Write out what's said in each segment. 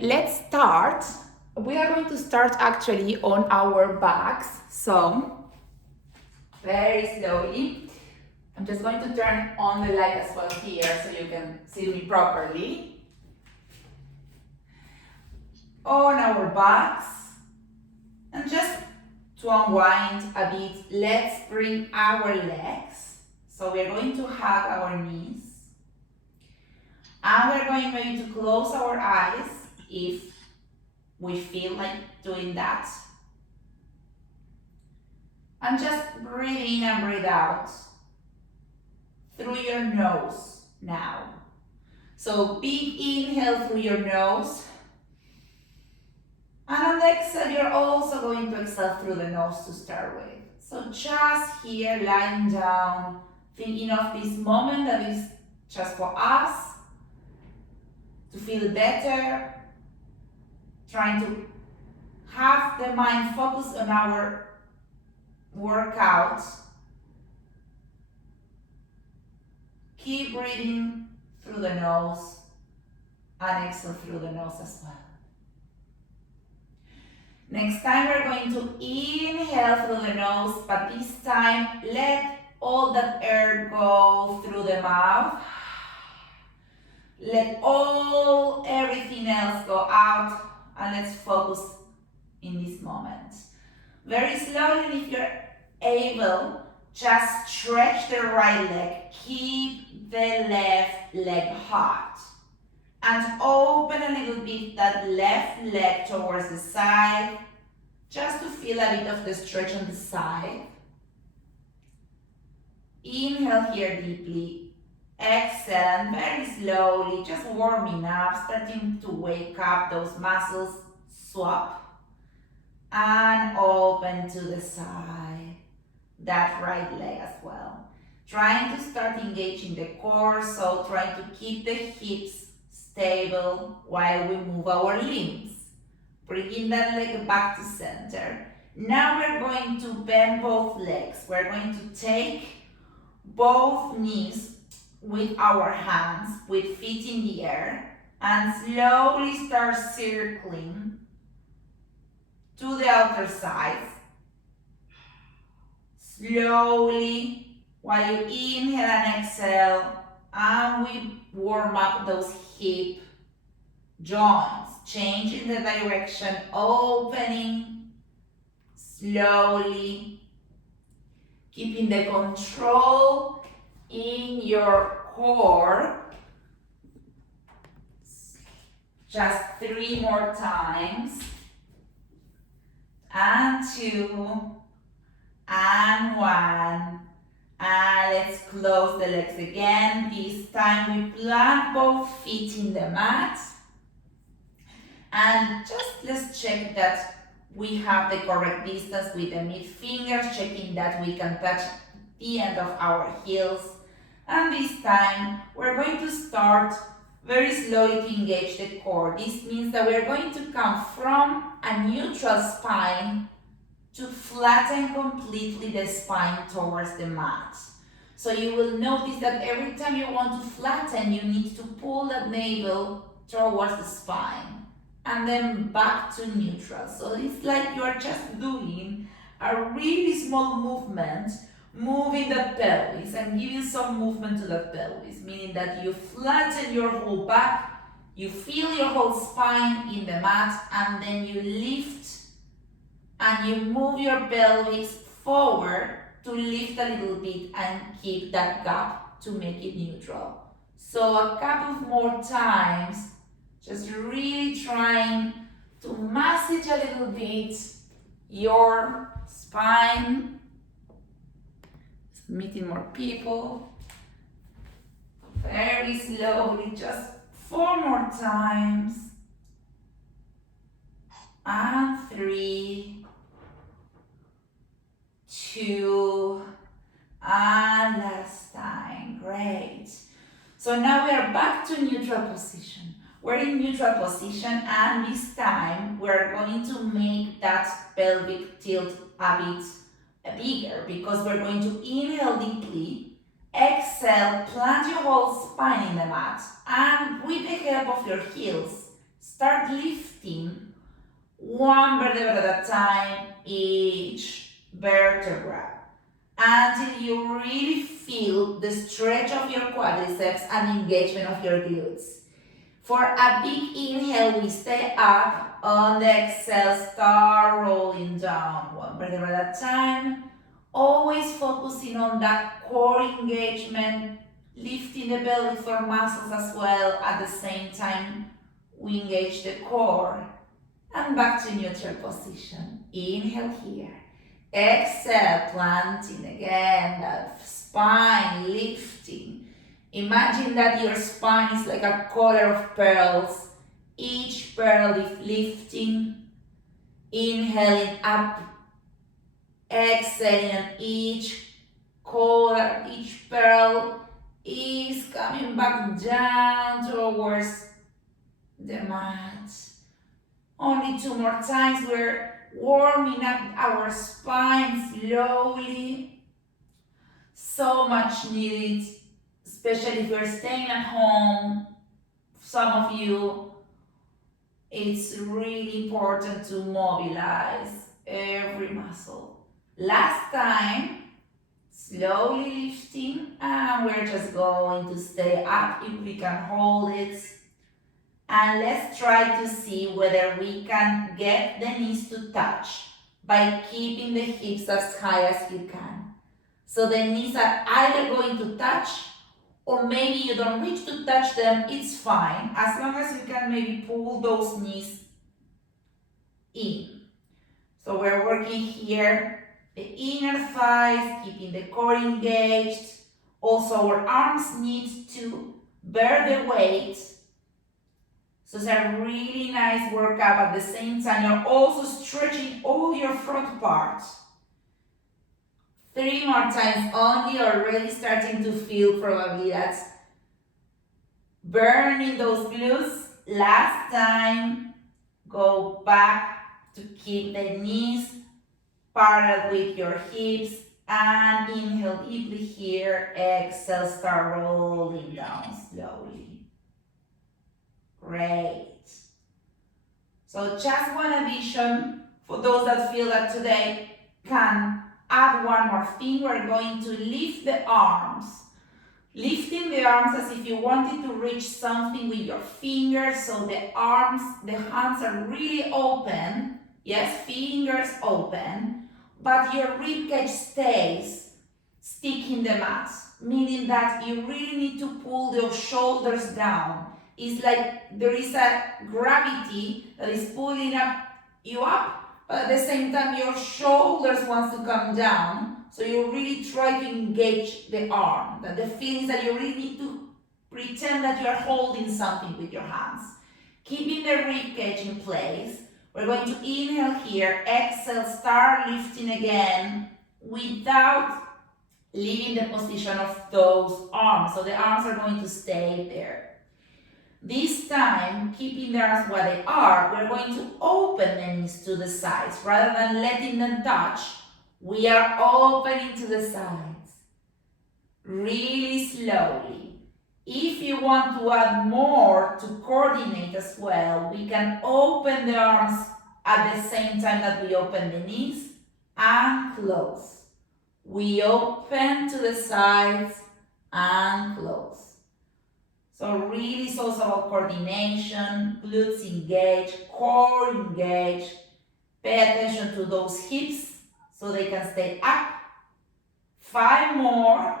Let's start. We are going to start actually on our backs. So, very slowly. I'm just going to turn on the light as well here so you can see me properly. On our backs. And just to unwind a bit, let's bring our legs. So we're going to hug our knees. And we're going maybe to close our eyes if we feel like doing that. And just breathe in and breathe out through your nose now. So big inhale through your nose. And on the exhale, you're also going to exhale through the nose to start with. So just here, lying down, thinking of this moment that is just for us, to feel better, trying to have the mind focused on our workout. Keep breathing through the nose and exhale through the nose as well. Next time we're going to inhale through the nose, but this time let all that air go through the mouth. Let everything else go out, and let's focus in this moment. Very slowly, if you're able, just stretch the right leg. Keep the left leg hard. And open a little bit that left leg towards the side, just to feel a bit of the stretch on the side. Inhale here deeply. Exhale, and very slowly, just warming up, starting to wake up those muscles. Swap. And open to the side. That right leg as well. Trying to start engaging the core, so trying to keep the hips stable while we move our limbs. Bringing that leg back to center. Now we're going to bend both legs. We're going to take both knees with our hands, with feet in the air, and slowly start circling to the outer side. Slowly, while you inhale and exhale, and we warm up those hip joints, changing the direction, opening slowly, keeping the control in your core. Just 3 more times. And 2, and 1. And let's close the legs again. This time we plant both feet in the mat. And just let's check that we have the correct distance with the mid fingers, checking that we can touch the end of our heels. And this time we're going to start very slowly to engage the core. This means that we're going to come from a neutral spine to flatten completely the spine towards the mat. So you will notice that every time you want to flatten, you need to pull that navel towards the spine and then back to neutral. So it's like you are just doing a really small movement, moving the pelvis and giving some movement to the pelvis, meaning that you flatten your whole back, you feel your whole spine in the mat, and then you lift and you move your pelvis forward to lift a little bit and keep that gap to make it neutral. So a couple of more times, just really trying to massage a little bit your spine. Meeting more people. Very slowly, just 4 more times. And 3, 2, and last time. Great. So now we are back to neutral position. We're in neutral position, and this time we're going to make that pelvic tilt a bit bigger, because we're going to inhale deeply, exhale, plant your whole spine in the mat, and with the help of your heels, start lifting one vertebra at a time, each vertebra, until you really feel the stretch of your quadriceps and engagement of your glutes. For a big inhale, we stay up. On the exhale, start rolling down one vertebra at a time. Always focusing on that core engagement, lifting the belly for muscles as well. At the same time, we engage the core. And back to neutral position. Inhale here. Exhale, planting again, that spine lifting. Imagine that your spine is like a collar of pearls. Each pearl is lifting. Inhaling up. Exhaling, and each collar, each pearl is coming back down towards the mat. Only 2 more times. We're warming up our spine slowly. So much needed, especially if you're staying at home. Some of you, it's really important to mobilize every muscle. Last time, slowly lifting, and we're just going to stay up if we can hold it. And let's try to see whether we can get the knees to touch by keeping the hips as high as you can. So the knees are either going to touch, or maybe you don't reach to touch them, it's fine, as long as you can maybe pull those knees in. So we're working here, the inner thighs, keeping the core engaged. Also our arms need to bear the weight. So it's a really nice workout. At the same time, you're also stretching all your front parts. 3 more times only, already starting to feel probably that's burning those glutes. Last time, go back to keep the knees parallel with your hips, and inhale deeply here. Exhale, start rolling down slowly. Great. So just one addition for those that feel that today can add one more thing. We're going to lift the arms. Lifting the arms as if you wanted to reach something with your fingers. So the arms, the hands are really open. Yes, fingers open. But your ribcage stays sticking the mat, meaning that you really need to pull those shoulders down. It's like there is a gravity that is pulling you up, but at the same time your shoulders want to come down. So you really try to engage the arm. That the feeling is that you really need to pretend that you are holding something with your hands. Keeping the ribcage in place. We're going to inhale here, exhale, start lifting again without leaving the position of those arms. So the arms are going to stay there. This time, keeping the arms where they are, we're going to open the knees to the sides. Rather than letting them touch, we are opening to the sides. Really slowly. If you want to add more to coordinate as well, we can open the arms at the same time that we open the knees and close. We open to the sides and close. So really it's also about coordination, glutes engage, core engage. Pay attention to those hips so they can stay up. 5 more.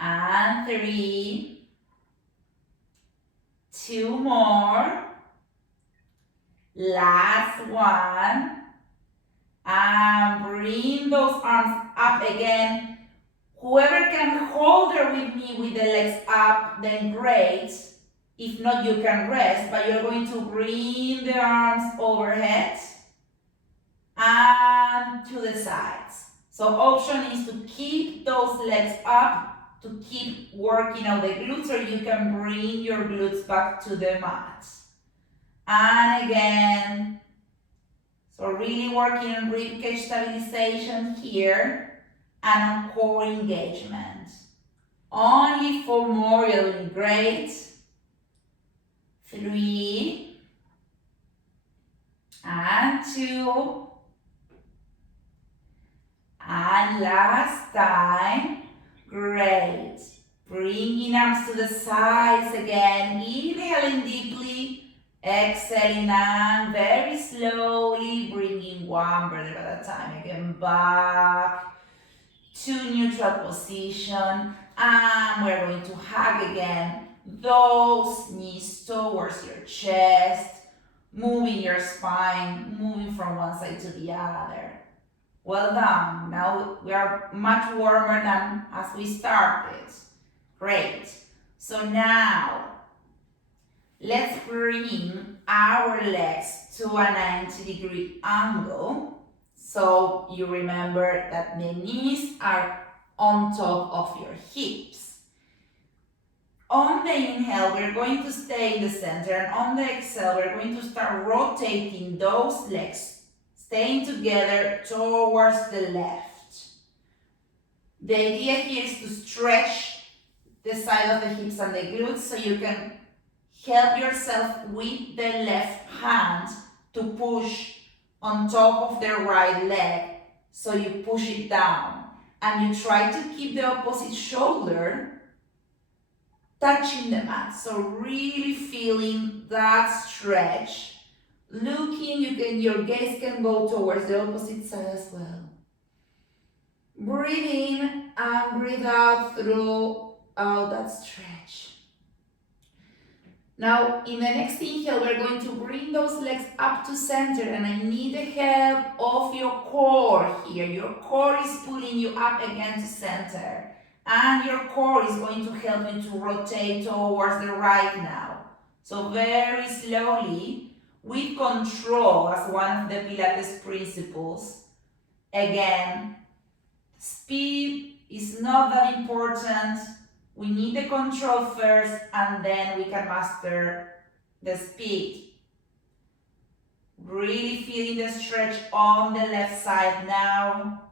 And 3, 2 more, last one, and bring those arms up again. Whoever can hold there with me with the legs up, then great. If not, you can rest, but you're going to bring the arms overhead and to the sides. So option is to keep those legs up, to keep working out the glutes, or you can bring your glutes back to the mat. And again, so really working on ribcage stabilization here and on core engagement. Only 4 more, you're doing great. 3, and 2, and last time. Great. Bringing arms to the sides again, inhaling deeply, exhaling and very slowly bringing one vertebra at a time. Again, back to neutral position, and we're going to hug again those knees towards your chest, moving your spine, moving from one side to the other. Well done. Now we are much warmer than as we started. Great. So now let's bring our legs to a 90-degree angle. So you remember that the knees are on top of your hips. On the inhale, we're going to stay in the center, and on the exhale, we're going to start rotating those legs, staying together towards the left. The idea here is to stretch the side of the hips and the glutes so you can help yourself with the left hand to push on top of the right leg. So you push it down and you try to keep the opposite shoulder touching the mat. So really feeling that stretch. Looking, your gaze can go towards the opposite side as well. Breathe in and breathe out through that stretch. Now, in the next inhale, we're going to bring those legs up to center, and I need the help of your core here. Your core is pulling you up again to center, and your core is going to help you to rotate towards the right now. So very slowly, with control as one of the Pilates principles. Again, speed is not that important. We need the control first, and then we can master the speed. Really feeling the stretch on the left side now.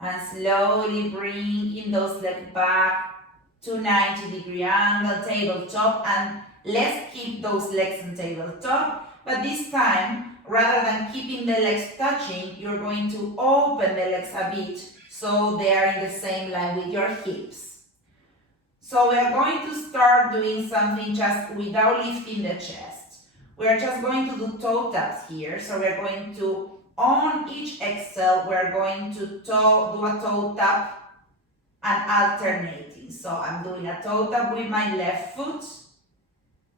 And slowly bringing those legs back to 90-degree angle, tabletop, and let's keep those legs on tabletop, but this time, rather than keeping the legs touching, you're going to open the legs a bit so they are in the same line with your hips. So we are going to start doing something just without lifting the chest. We're just going to do toe taps here. So we're going to, on each exhale, we're going to do a toe tap and alternating. So I'm doing a toe tap with my left foot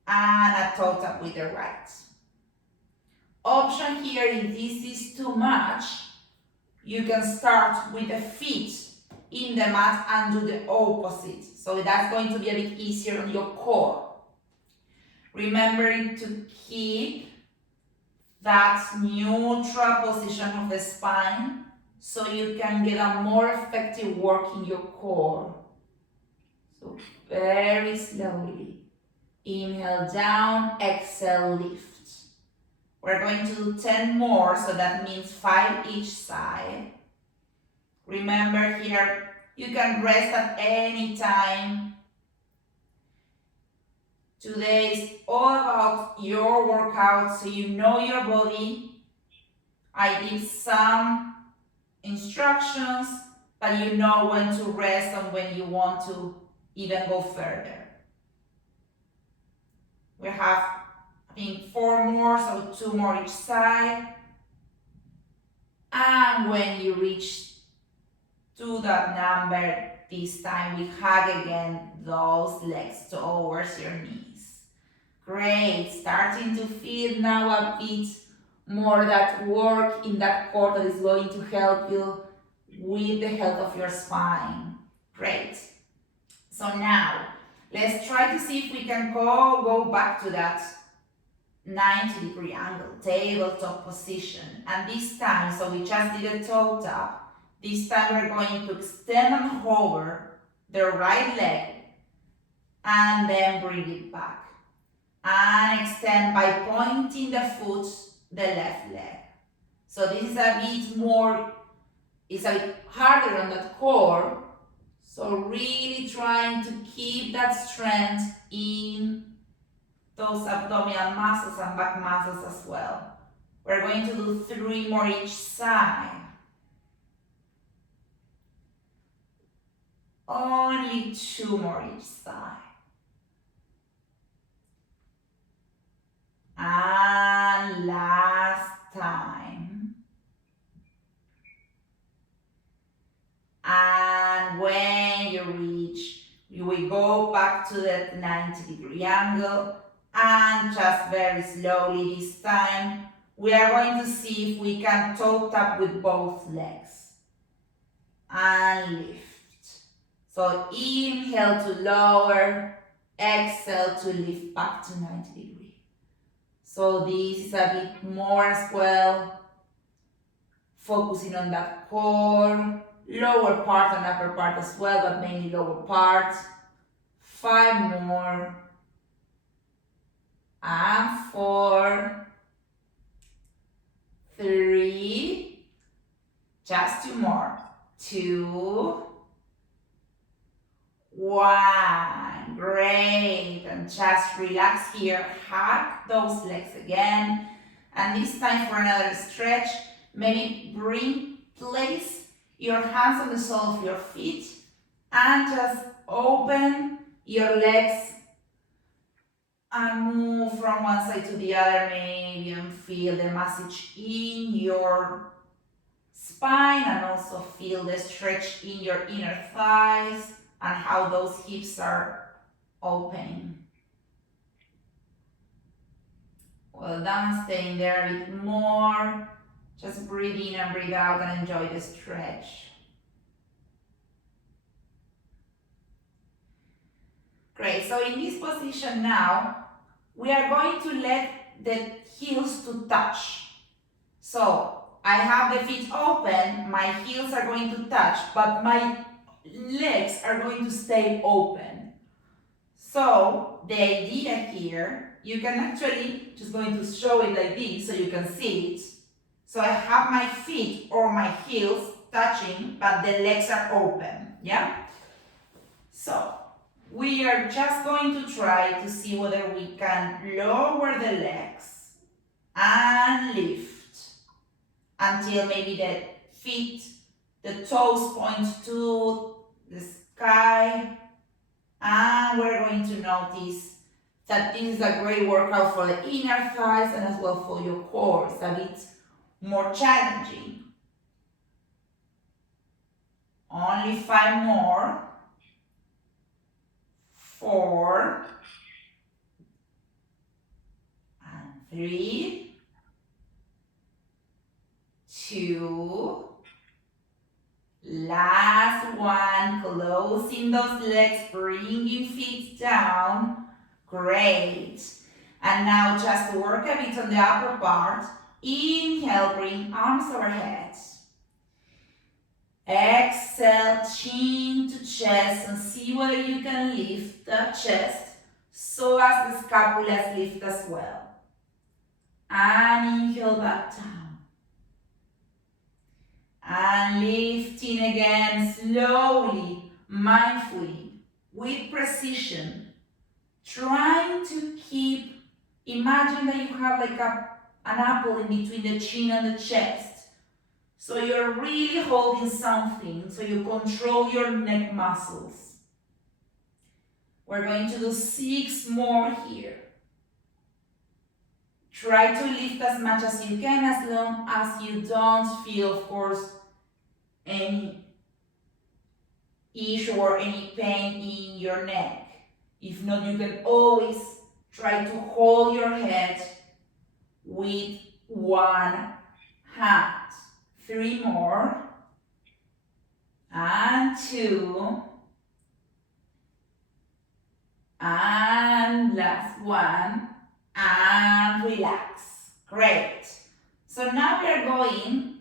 and a toe tap with the right. Option here, if this is too much, you can start with the feet in the mat and do the opposite. So that's going to be a bit easier on your core. Remembering to keep that neutral position of the spine so you can get a more effective work in your core. So very slowly. Inhale down, exhale lift. We're going to do 10 more, so that means 5 each side. Remember here, you can rest at any time. Today is all about your workout, so you know your body. I give some instructions, but you know when to rest and when you want to even go further. We have, I think, 4 more, so 2 more each side. And when you reach to that number, this time we hug again those legs towards your knees. Great, starting to feel now a bit more that work in that core that is going to help you with the health of your spine. Great. So now, let's try to see if we can go back to that 90-degree angle, tabletop position. And this time, so we just did a toe tap. This time we're going to extend and hover the right leg and then bring it back. And extend by pointing the foot, the left leg. So this is a bit more, it's a bit harder on that core. So really trying to keep that strength in those abdominal muscles and back muscles as well. We're going to do 3 more each side. Only 2 more each side. And last time. And when you reach, you will go back to that 90-degree angle, and just very slowly this time, we are going to see if we can toe tap with both legs. And lift. So inhale to lower, exhale to lift back to 90 degrees. So this is a bit more as well, focusing on that core, lower part and upper part as well, but mainly lower part. 5 more, and 4, 3, just 2 more, 2, 1, great, and just relax here, hug those legs again, and this time for another stretch, maybe place your hands on the sole of your feet and just open your legs and move from one side to the other, maybe, and feel the massage in your spine, and also feel the stretch in your inner thighs and how those hips are opening. Well done, staying there a bit more. Just breathe in and breathe out and enjoy the stretch. Great, so in this position now, we are going to let the heels to touch. So I have the feet open, my heels are going to touch, but my legs are going to stay open. So the idea here, you can actually, just going to show it like this so you can see it. So I have my feet or my heels touching, but the legs are open, yeah? So we are just going to try to see whether we can lower the legs and lift until maybe the feet, the toes point to the sky, and we're going to notice that this is a great workout for the inner thighs and as well for your core. It's a bit more challenging. Only 5 more. 4 and 3, 2, last one, closing those legs, bringing feet down, great. And now just work a bit on the upper part. Inhale, bring arms overhead. Exhale, chin to chest, and see whether you can lift the chest so as the scapulas lift as well. And inhale back down. And lifting again slowly, mindfully, with precision. Trying to keep, imagine that you have like an apple in between the chin and the chest. So you're really holding something, so you control your neck muscles. We're going to do 6 more here. Try to lift as much as you can, as long as you don't feel, of course, any issue or any pain in your neck. If not, you can always try to hold your head with one hand. 3 more, and 2, and last one, and relax. Great. So now we are going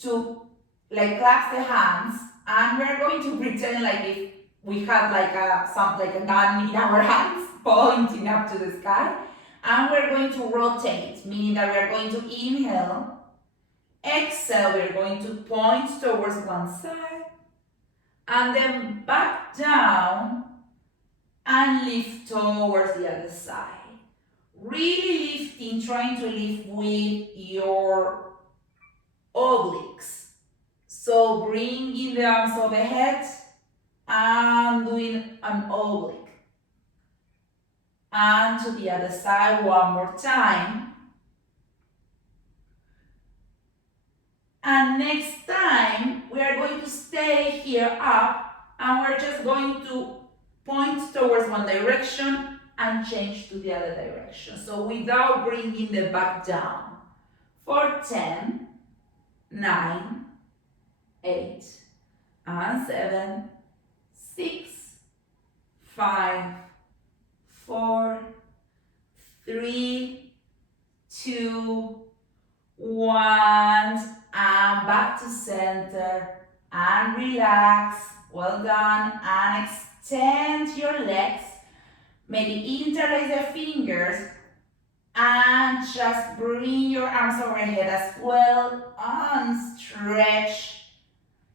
to clasp the hands, and we are going to pretend like if we have like a gun in our hands pointing up to the sky, and we're going to rotate, meaning that we're going to inhale. Exhale, we're going to point towards one side, and then back down and lift towards the other side. Really lifting, trying to lift with your obliques. So bringing the arms overhead and doing an oblique. And to the other side one more time. And next time we are going to stay here up and we're just going to point towards one direction and change to the other direction. So without bringing the back down. For 10, 9, 8, and 7, 6, 5, 4, 3, 2, 1, and back to center, and relax. Well done, and extend your legs. Maybe interlace the fingers and just bring your arms overhead as well and stretch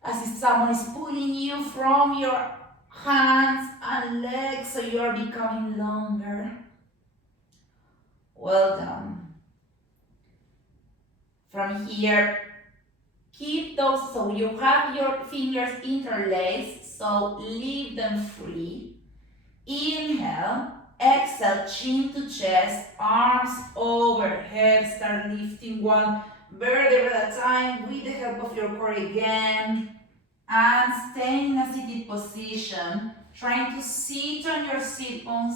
as if someone is pulling you from your hands and legs so you are becoming longer. Well done. From here, keep those, so you have your fingers interlaced, so leave them free. Inhale, exhale, chin to chest, arms overhead, start lifting one vertebra at a time with the help of your core again. And staying in a seated position, trying to sit on your sit bones,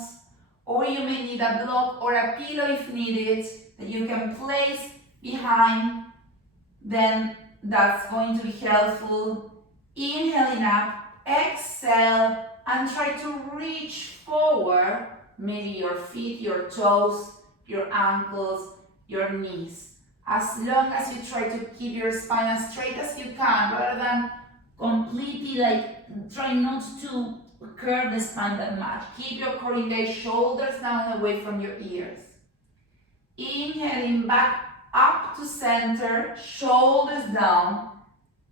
or you may need a block or a pillow if needed that you can place behind, then that's going to be helpful. Inhaling up, exhale, and try to reach forward, maybe your feet, your toes, your ankles, your knees. As long as you try to keep your spine as straight as you can, rather than completely try not to curve the spine that much. Keep your core engaged, shoulders down away from your ears. Inhaling back up to center, shoulders down.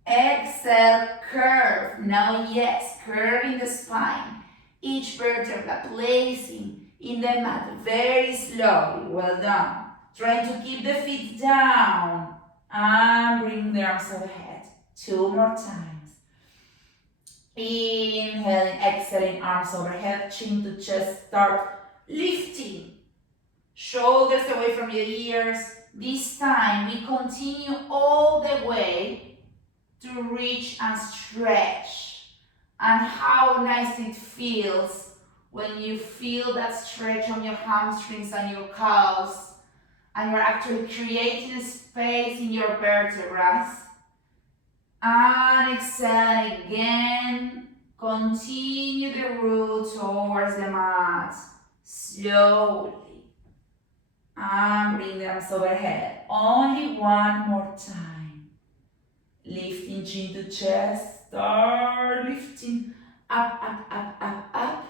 Exhale, curve. Now yes, curving the spine. Each vertebra placing in the mat very slowly. Well done. Try to keep the feet down and bring the arms overhead. 2 more times. Inhaling, exhaling, arms overhead, chin to chest, start lifting. Shoulders away from your ears. This time we continue all the way to reach and stretch. And how nice it feels when you feel that stretch on your hamstrings and your calves, and you're actually creating space in your vertebrae. And exhale again. Continue the route towards the mat. Slowly. And bring the arms overhead. Only one more time. Lifting chin to chest. Start lifting up, up, up, up, up.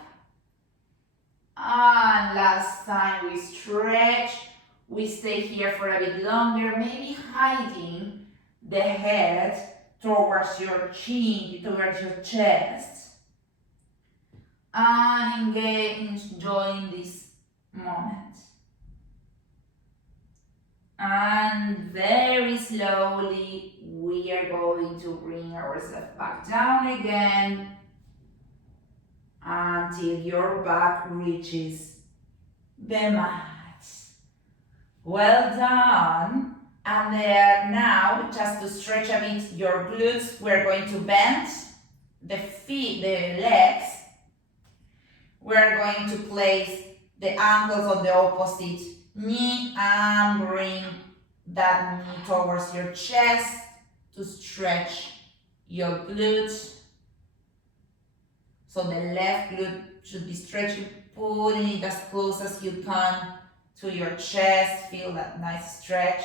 And last time we stretch. We stay here for a bit longer, maybe hiding the head towards your chin, towards your chest. And engage, enjoying this moment. And very slowly, we are going to bring ourselves back down again until your back reaches the mat. Well done. And there now, just to stretch a bit your glutes, we're going to bend the feet, the legs. We're going to place the ankles on the opposite knee and bring that knee towards your chest to stretch your glutes. So the left glute should be stretching, pulling it as close as you can to your chest. Feel that nice stretch.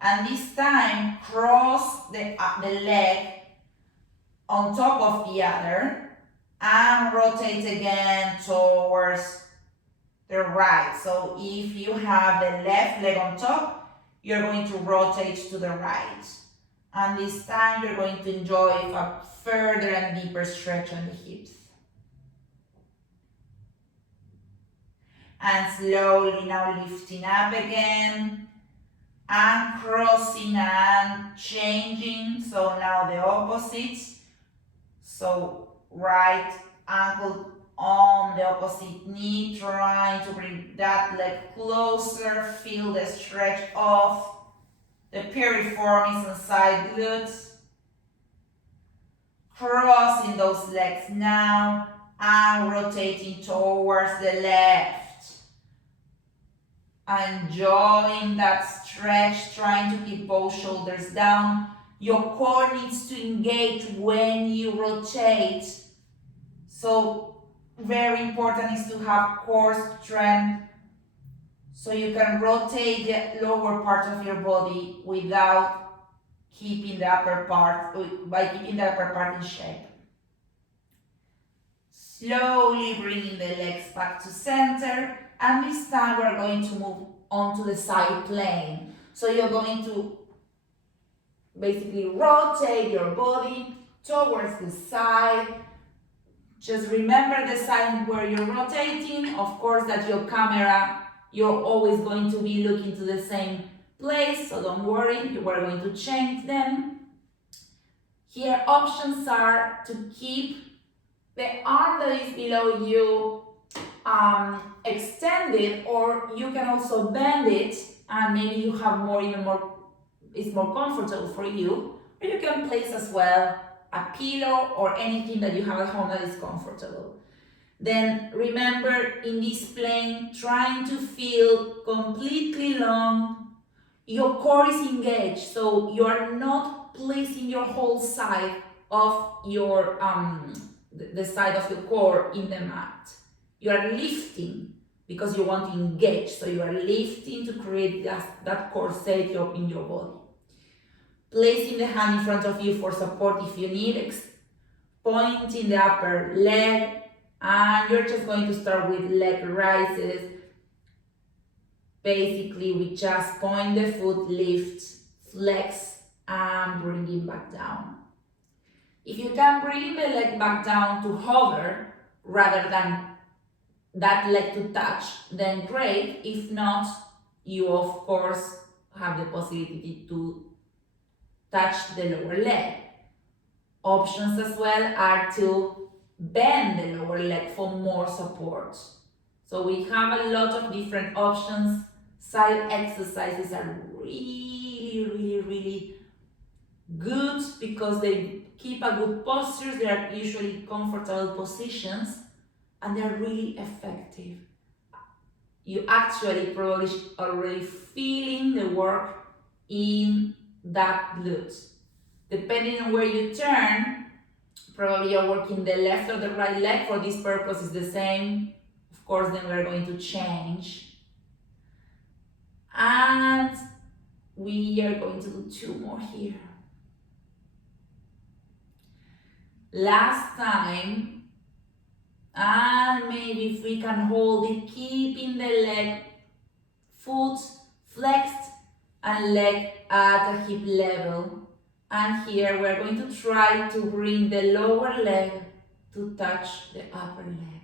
And this time, cross the leg on top of the other and rotate again towards the right. So if you have the left leg on top, you're going to rotate to the right. And this time you're going to enjoy a further and deeper stretch on the hips. And slowly now lifting up again and crossing and changing. So now the opposite. So right ankle on the opposite knee, trying to bring that leg closer. Feel the stretch of the piriformis and side glutes. Crossing those legs now and rotating towards the left. Enjoying that stretch, trying to keep both shoulders down. Your core needs to engage when you rotate. So very important is to have core strength so you can rotate the lower part of your body without keeping the upper part, by keeping the upper part in shape. Slowly bringing the legs back to center, and this time we're going to move onto the side plane. So you're going to basically rotate your body towards the side. Just remember the side where you're rotating. Of course that your camera, you're always going to be looking to the same place, so don't worry, we're going to change them. Here options are to keep the arm that is below you extended, or you can also bend it and maybe you have it's more comfortable for you, or you can place as well a pillow or anything that you have at home that is comfortable. Then remember, in this plane, trying to feel completely long. Your core is engaged, so you are not placing your whole side of your the side of your core in the mat. You are lifting because you want to engage, so you are lifting to create that core safety up in your body. Placing the hand in front of you for support if you need, pointing the upper leg, and you're just going to start with leg rises. Basically, we just point the foot, lift, flex, and bring it back down. If you can bring the leg back down to hover rather than that leg to touch, then great. If not, you of course have the possibility to touch the lower leg. Options as well are to bend the lower leg for more support. So we have a lot of different options. Side exercises are really good because they keep a good posture. They are usually comfortable positions and they're really effective. You actually probably already feeling the work in that glute. Depending on where you turn, probably you're working the left or the right leg. For this purpose is the same. Of course, then we're going to change. And we are going to do 2 more here. Last time, and maybe if we can hold it, keeping the leg, foot flexed and leg at a hip level. And here we're going to try to bring the lower leg to touch the upper leg.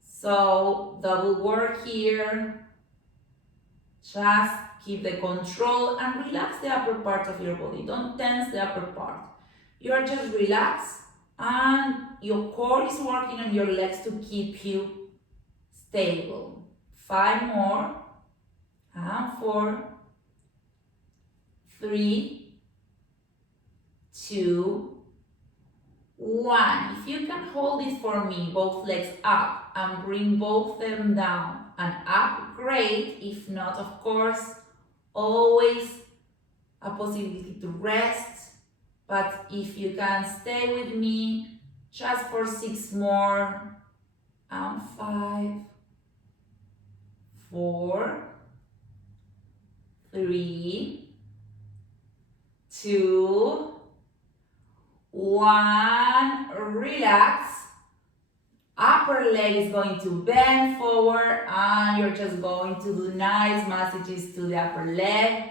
So double work here. Just keep the control and relax the upper part of your body. Don't tense the upper part. You are just relaxed and your core is working on your legs to keep you stable. 5 more. And 4, 3, 2, 1. If you can hold it for me, both legs up and bring both them down and up, great. If not, of course, always a possibility to rest. But if you can stay with me just for 6 more, and 5, 4, 3, 2, 1, relax. Upper leg is going to bend forward and you're just going to do nice massages to the upper leg.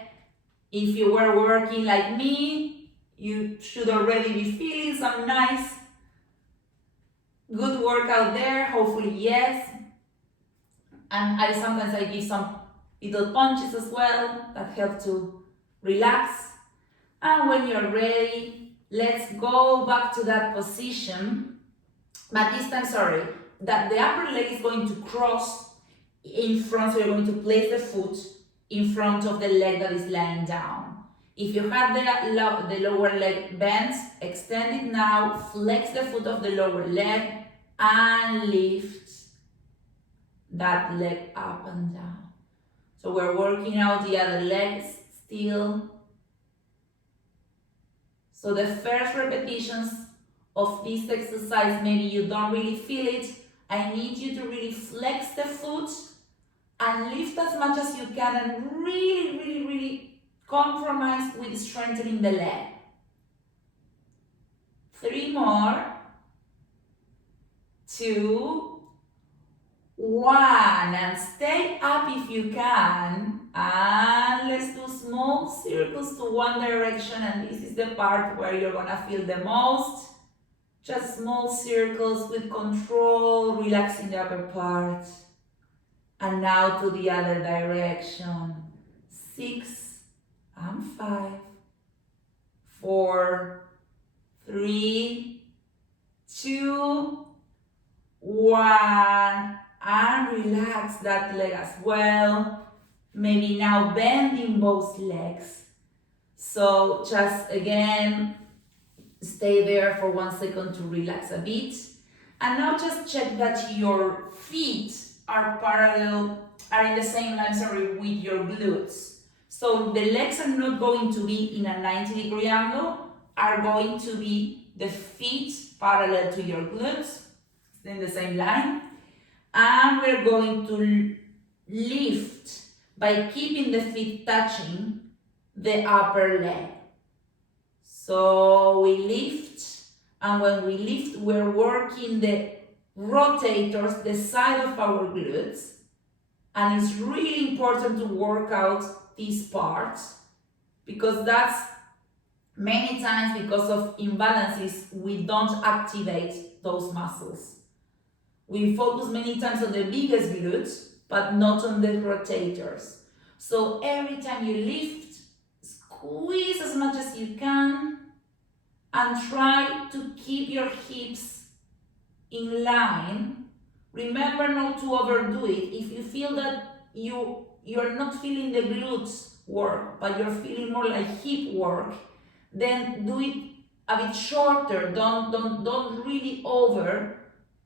If you were working like me, You should already be feeling some nice, good workout there, hopefully yes. And sometimes I give some little punches as well that help to relax. And when you're ready, let's go back to that position. But this time, sorry, that the upper leg is going to cross in front, so you're going to place the foot in front of the leg that is lying down. If you have the lower leg bent, extend it now, flex the foot of the lower leg, and lift that leg up and down. So we're working out the other legs still. So the first repetitions of this exercise, maybe you don't really feel it. I need you to really flex the foot and lift as much as you can and really compromise with strengthening the leg. 3 more. 2, 1, and stay up if you can. And let's do small circles to one direction, and this is the part where you're gonna feel the most. Just small circles with control, relaxing the upper part. And now to the other direction. 6 and 5, 4, 3, 2, 1, and relax that leg as well. Maybe now bending both legs. So just again, stay there for 1 second to relax a bit. And now just check that your feet are in the same line, with your glutes. So the legs are not going to be in a 90-degree angle, are going to be the feet parallel to your glutes, in the same line. And we're going to lift by keeping the feet touching the upper leg. So we lift, and when we lift, we're working the rotators, the side of our glutes. And it's really important to work out these parts, because that's many times because of imbalances, we don't activate those muscles. We focus many times on the biggest glutes, but not on the rotators. So every time you lift, squeeze as much as you can and try to keep your hips in line. Remember not to overdo it. If you feel that you're not feeling the glutes work, but you're feeling more like hip work, then do it a bit shorter. Don't really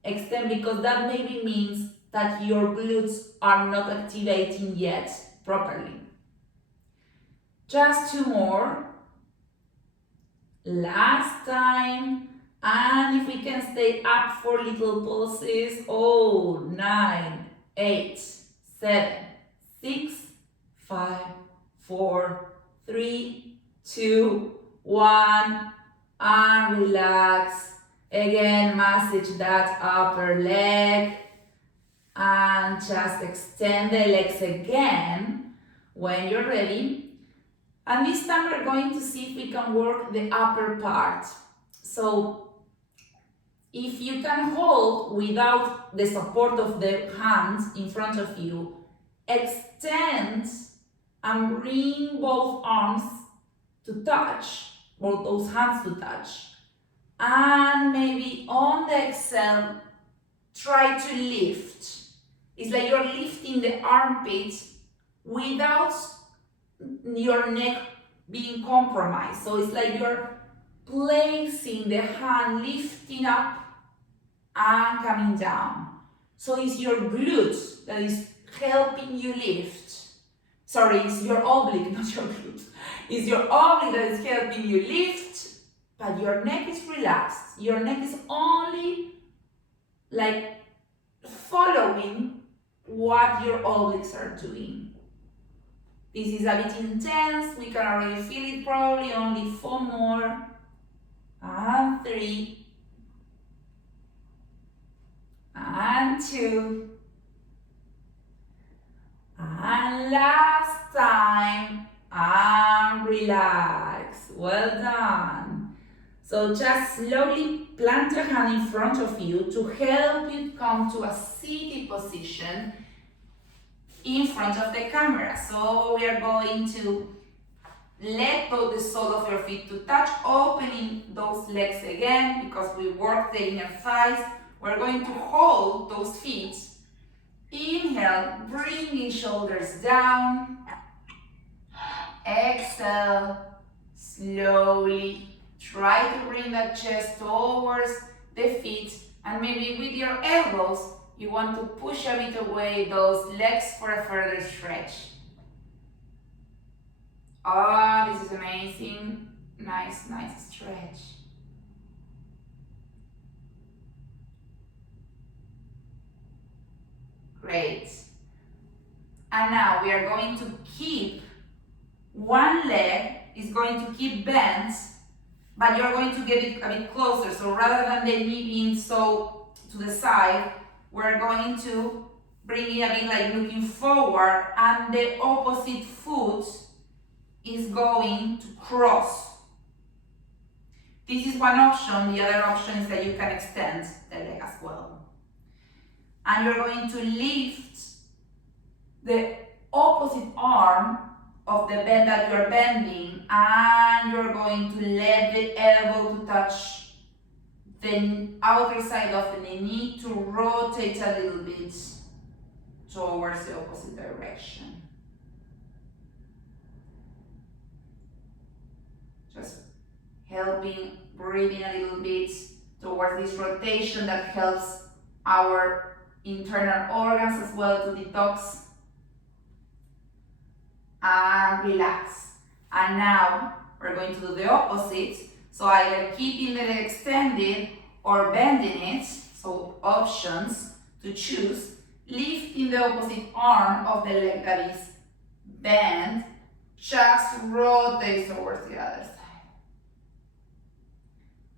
extend, because that maybe means that your glutes are not activating yet properly. Just 2 more. Last time. And if we can stay up for little pulses. 9, 8, 7, 6, 5, 4, 3, 2, 1. And relax. Again, massage that upper leg. And just extend the legs again when you're ready. And this time we're going to see if we can work the upper part. So if you can hold without the support of the hands in front of you, extend and bring both arms to touch, both those hands to touch. And maybe on the exhale, try to lift. It's like you're lifting the armpit without your neck being compromised. So it's like you're placing the hand, lifting up and coming down. So it's your glutes that is helping you lift. Sorry, it's your oblique, not your glute. It's your oblique that is helping you lift, but your neck is relaxed. Your neck is only like following what your obliques are doing. This is a bit intense. We can already feel it probably. Only 4 more. And 3. And 2. And last time. And relax. Well done. So just slowly plant your hand in front of you to help you come to a seated position in front of the camera. So we are going to let go the sole of your feet to touch, opening those legs again because we work the inner thighs. We're going to hold those feet. Inhale, bringing shoulders down. Exhale, slowly try to bring that chest towards the feet, and maybe with your elbows you want to push a bit away those legs for a further stretch. Oh, this is amazing. Nice stretch. Great. And now we are going to keep one leg is going to keep bent, but you're going to get it a bit closer. So rather than the knee being so to the side, we're going to bring it a bit like looking forward, and the opposite foot is going to cross. This is one option. The other option is that you can extend the leg as well. And you're going to lift the opposite arm of the bend that you're bending, and you're going to let the elbow to touch the outer side of the knee to rotate a little bit towards the opposite direction. Just helping breathing a little bit towards this rotation that helps our internal organs as well to detox and relax. And now we're going to do the opposite. So either keeping the leg extended or bending it. So options to choose. Lifting the opposite arm of the leg that is bent. Just rotate towards the other side.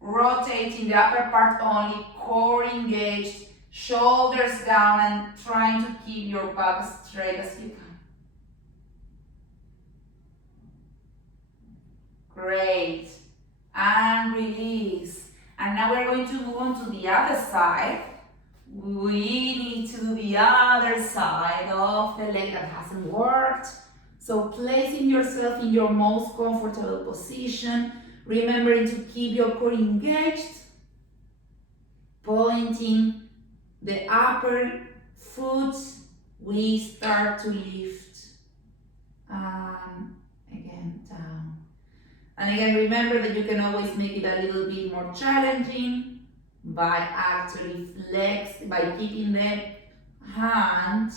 Rotating the upper part only, core engaged, shoulders down, and trying to keep your back as straight as you can. Great. And release. And now we're going to move on to the other side. We need to do the other side of the leg that hasn't worked. So placing yourself in your most comfortable position, remembering to keep your core engaged, pointing the upper foot, we start to lift, and again down. And again, remember that you can always make it a little bit more challenging by actually by keeping the hand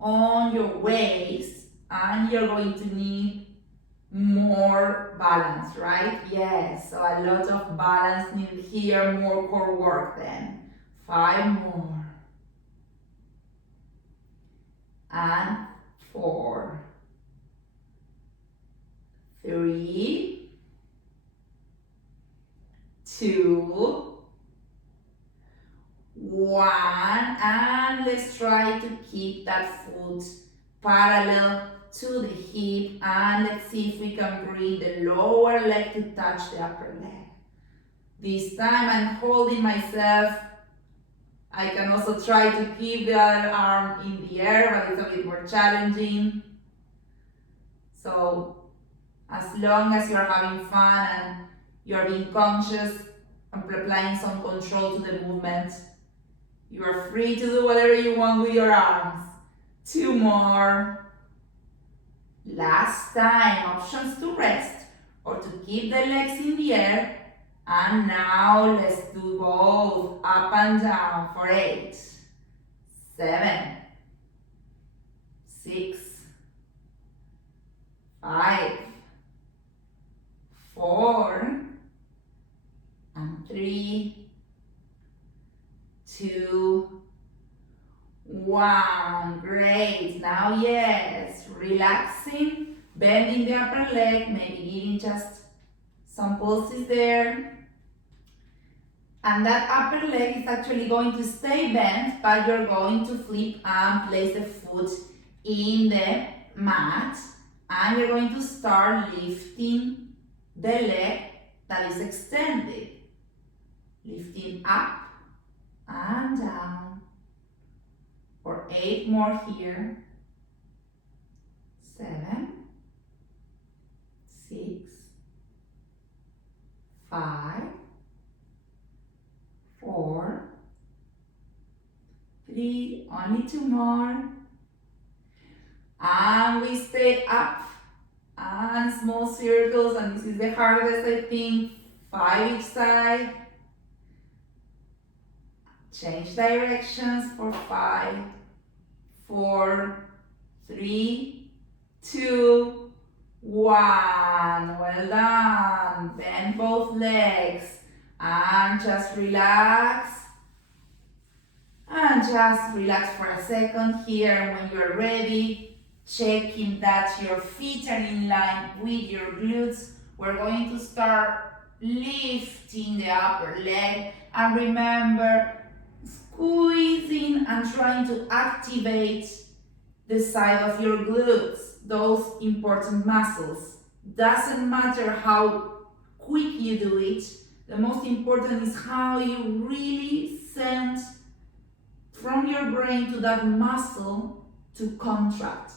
on your waist, and you're going to need more balance, right? Yes, so a lot of balance needed here, more core work then. 5 more. And 4. 3. 2. 1. And let's try to keep that foot parallel to the hip, and let's see if we can bring the lower leg to touch the upper leg. This time I'm holding myself. I can also try to keep the other arm in the air, but it's a bit more challenging. So as long as you're having fun and you're being conscious and applying some control to the movement, you are free to do whatever you want with your arms. 2 more. Last time, options to rest or to keep the legs in the air. And now let's do both up and down for 8, 7, 6, 5, 4, and 3, 2, 1. Great. Now yes, relaxing, bending the upper leg, maybe giving just some pulses there. And that upper leg is actually going to stay bent, but you're going to flip and place the foot in the mat, and you're going to start lifting the leg that is extended. Lifting up and down for 8 more here. 7, 6, 5, 4, 3, only 2 more. And we stay up and small circles, and this is the hardest, I think. 5 each side. Change directions for 5, 4, 3, 2, 1. Well done. Bend both legs and just relax. And just relax for a second here. When you're ready, checking that your feet are in line with your glutes, we're going to start lifting the upper leg. And remember, squeezing and trying to activate the side of your glutes, those important muscles. Doesn't matter how quick you do it, the most important is how you really send from your brain to that muscle to contract.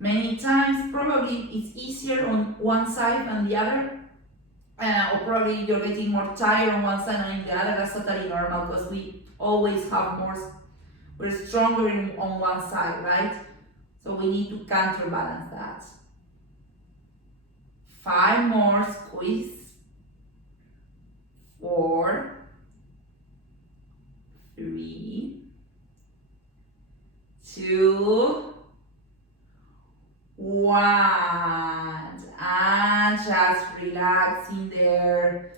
Many times probably it's easier on one side than the other, or probably you're getting more tired on one side and on the other. That's totally normal because we always have more, we're stronger on one side, right? So we need to counterbalance that. 5 more, squeeze. 4, 3, 2, 1. And just relaxing there.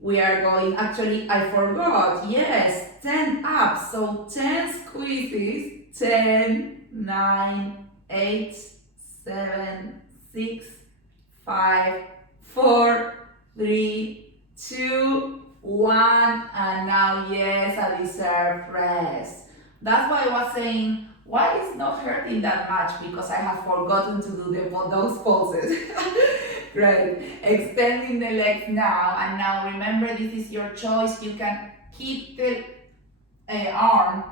We are going, actually I forgot, yes, 10 up. So 10 squeezes, 10, 9, 8, 7, 6, 5, 4, 3, 2, 1. And now, yes, I deserve rest. That's why I was saying, why is not hurting that much? Because I have forgotten to do those pulses. Great. Extending the legs now. And now remember, this is your choice. You can keep the arm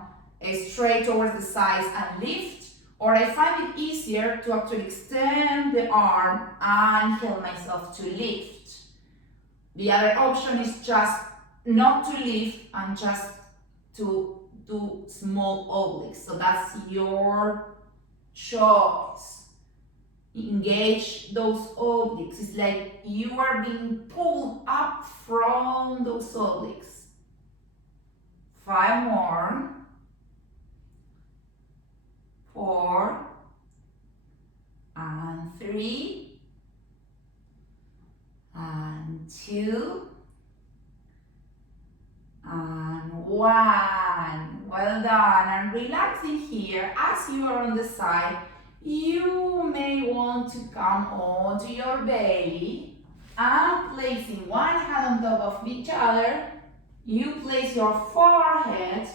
straight towards the sides and lift. Or I find it easier to actually extend the arm and help myself to lift. The other option is just not to lift and just to do small obliques. So that's your choice. Engage those obliques. It's like you are being pulled up from those obliques. 5 more. 4 and 3 and 2 and 1. Well done. And relaxing here. As you are on the side, you may want to come onto your belly and placing one hand on top of each other, you place your forehead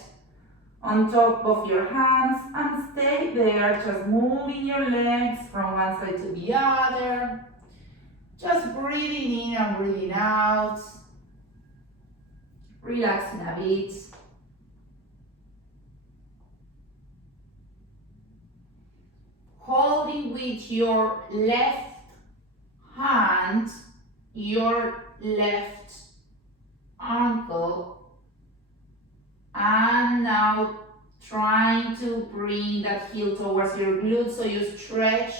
on top of your hands and stay there, just moving your legs from one side to the other. Just breathing in and breathing out. Relaxing a bit. Holding with your left hand, your left ankle. And now trying to bring that heel towards your glutes, so you stretch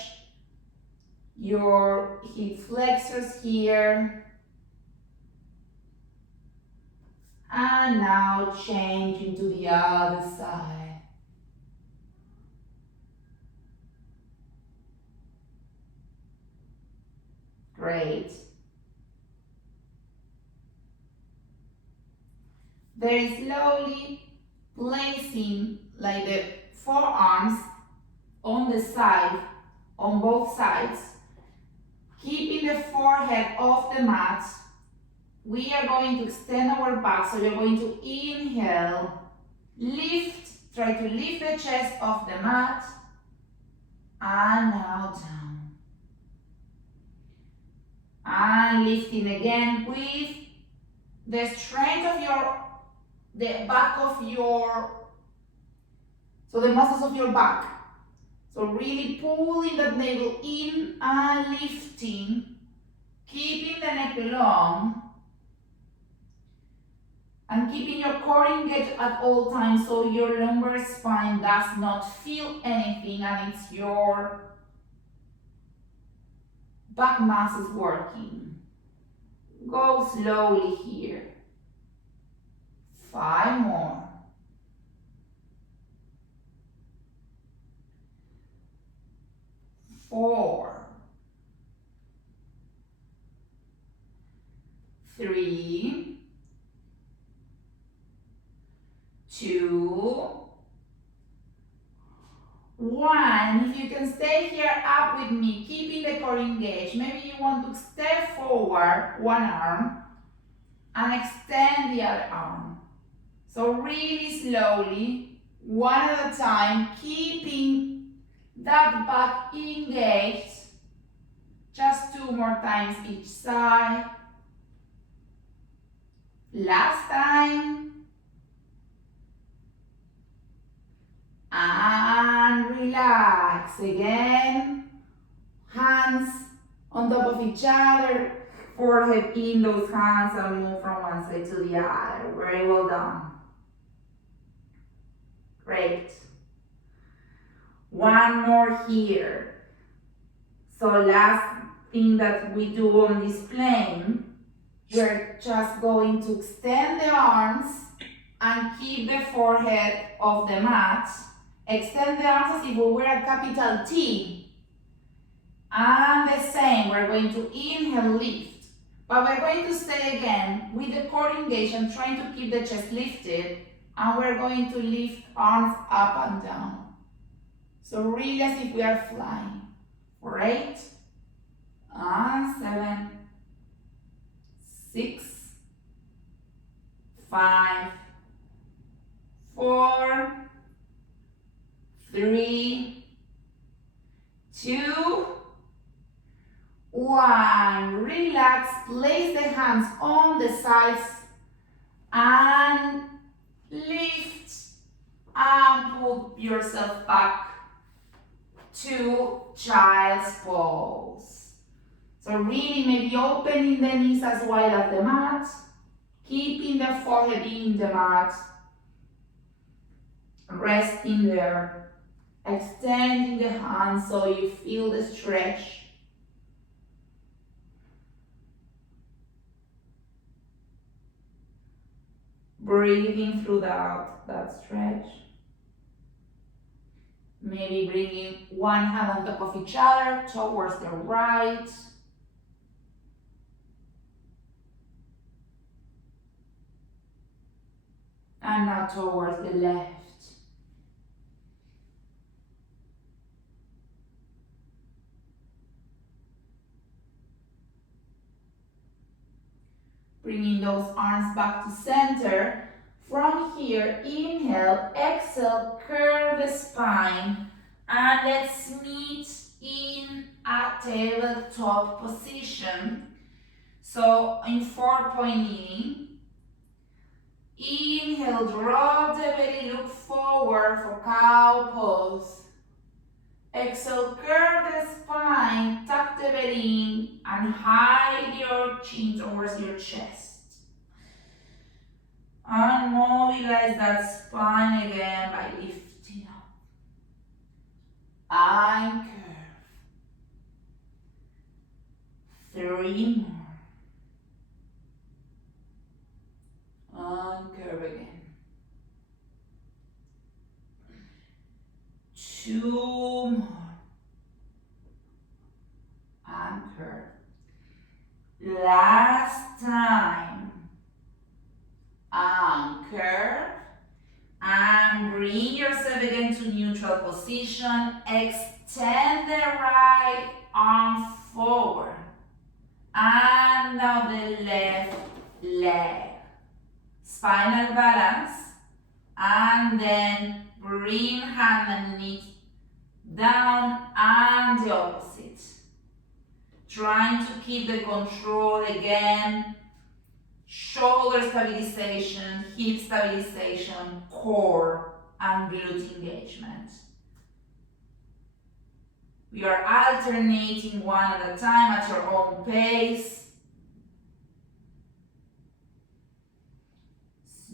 your hip flexors here. And now changing to the other side. Great. Very slowly placing like the forearms on the side, on both sides, keeping the forehead off the mat. We are going to extend our back, so you're going to inhale, lift, try to lift the chest off the mat, and now down. And lifting again with the strength of the back of so the muscles of your back. So really pulling that navel in and lifting, keeping the neck long, and keeping your core engaged at all times so your lumbar spine does not feel anything and it's your back muscles working. Go slowly here. 5 more. 4. 3. 2. 1. If you can stay here up with me, keeping the core engaged. Maybe you want to step forward one arm and extend the other arm. So really slowly, one at a time, keeping that back engaged. Just 2 more times each side. Last time. And relax again. Hands on top of each other. Forehead in those hands and move from one side to the other. Very well done. Great. 1 more here. So last thing that we do on this plane, we're just going to extend the arms and keep the forehead of the mat. Extend the arms as if we were a capital T. And the same, we're going to inhale, lift. But we're going to stay again with the core engaged and trying to keep the chest lifted. And we're going to lift arms up and down. So really as if we are flying. For 8, and 7, 6, 5, 4, 3, 2, 1. Relax, place the hands on the sides and lift and put yourself back to child's pose. So really maybe opening the knees as wide as the mat, keeping the forehead in the mat, resting there, extending the hands so you feel the stretch. Breathing through that stretch. Maybe bringing one hand on top of each other towards the right. And now towards the left. Bringing those arms back to center. From here, inhale, exhale, curve the spine, and let's meet in a tabletop position. So in 4-point kneeling, inhale, drop the belly, look forward for cow pose. Exhale, curve the spine, tuck the belly in, and hide your chin towards your chest. And mobilize that spine again by lifting up. And curve. 3 more. And curve again. 2 more. And curve. Last time. And curve. And bring yourself again to neutral position. Extend the right arm forward. And now the left leg. Spinal balance. And then bring hand and knee down and the opposite. Trying to keep the control again. Shoulder stabilization, hip stabilization, core and glute engagement. We are alternating one at a time at your own pace.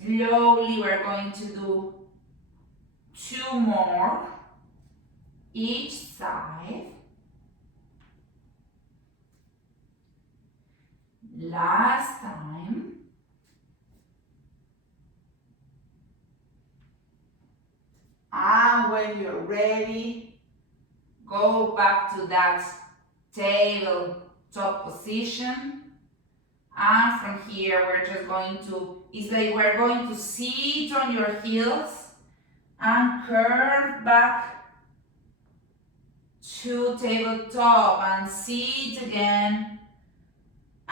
Slowly we're going to do 2 more each side. Last time. And when you're ready, go back to that tabletop position. And from here, we're just going to, it's like we're going to sit on your heels and curve back to tabletop and sit again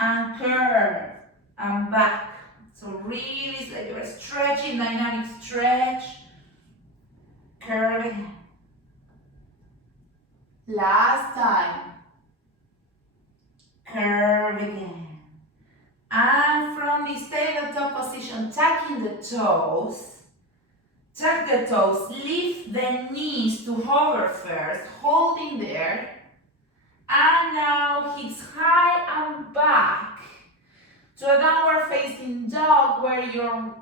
and curve and back. So really, it's like you're stretching, dynamic stretch. Curve again. Last time. Curve again. And from this tabletop position, tucking the toes. Tuck the toes, lift the knees to hover first, holding there. And now hips high and back to a downward facing dog where your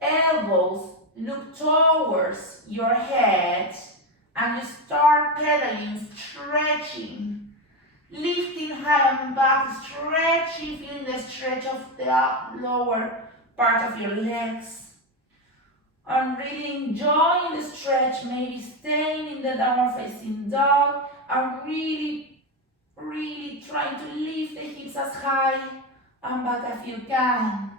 elbows look towards your head and you start pedaling, stretching, lifting high and back, stretching, feeling the stretch of the lower part of your legs. And really enjoying the stretch, maybe staying in the downward facing dog and really trying to lift the hips as high and back as you can.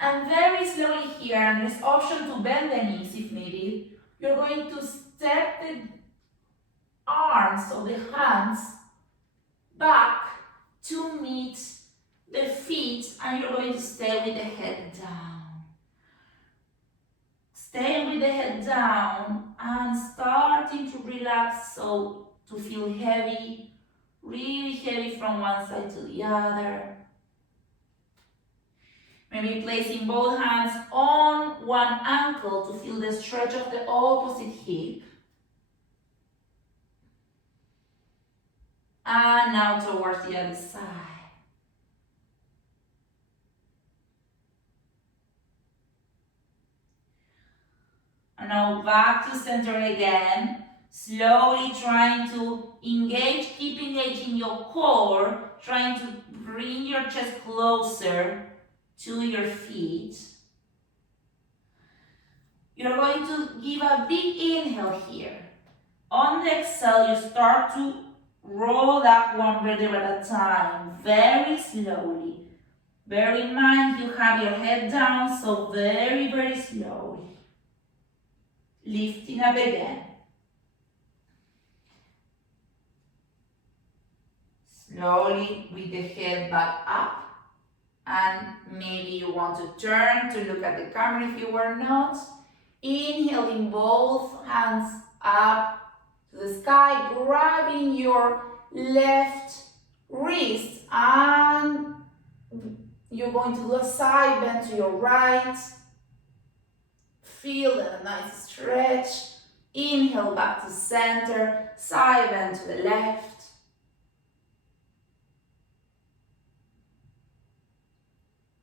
And very slowly here, and there's option to bend the knees if needed, you're going to step the arms or the hands back to meet the feet, and you're going to stay with the head down. Stay with the head down and starting to relax, so to feel heavy, really heavy from one side to the other. Maybe placing both hands on one ankle to feel the stretch of the opposite hip. And now towards the other side. And now back to center again. Slowly trying to engage, keep engaging your core, trying to bring your chest closer to your feet. You're going to give a big inhale here. On the exhale, you start to roll up one vertebra at a time, very slowly. Bear in mind you have your head down, so very slowly. Lifting up again. Slowly with the head back up. And maybe you want to turn to look at the camera if you were not. Inhaling both hands up to the sky, grabbing your left wrist, and you're going to do a side bend to your right. Feel that nice stretch. Inhale back to center, side bend to the left.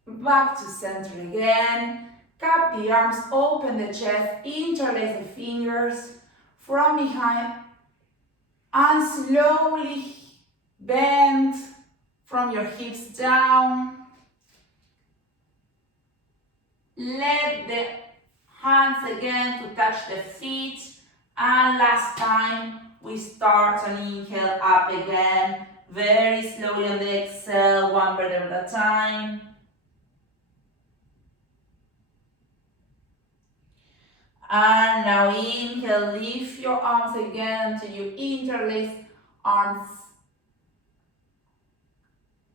Back to center again. Cup the arms, open the chest, interlace the fingers from behind, and slowly bend from your hips down. Let the hands again to touch the feet, and last time we start an inhale up again, very slowly on the exhale, one vertebra at a time. And now inhale, lift your arms again until you interlace arms.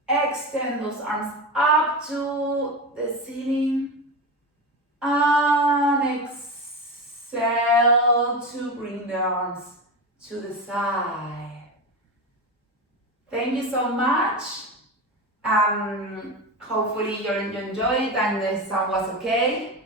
Extend those arms up to the ceiling. And exhale to bring the arms to the side. thank you so much. Hopefully you enjoyed and the sound was okay.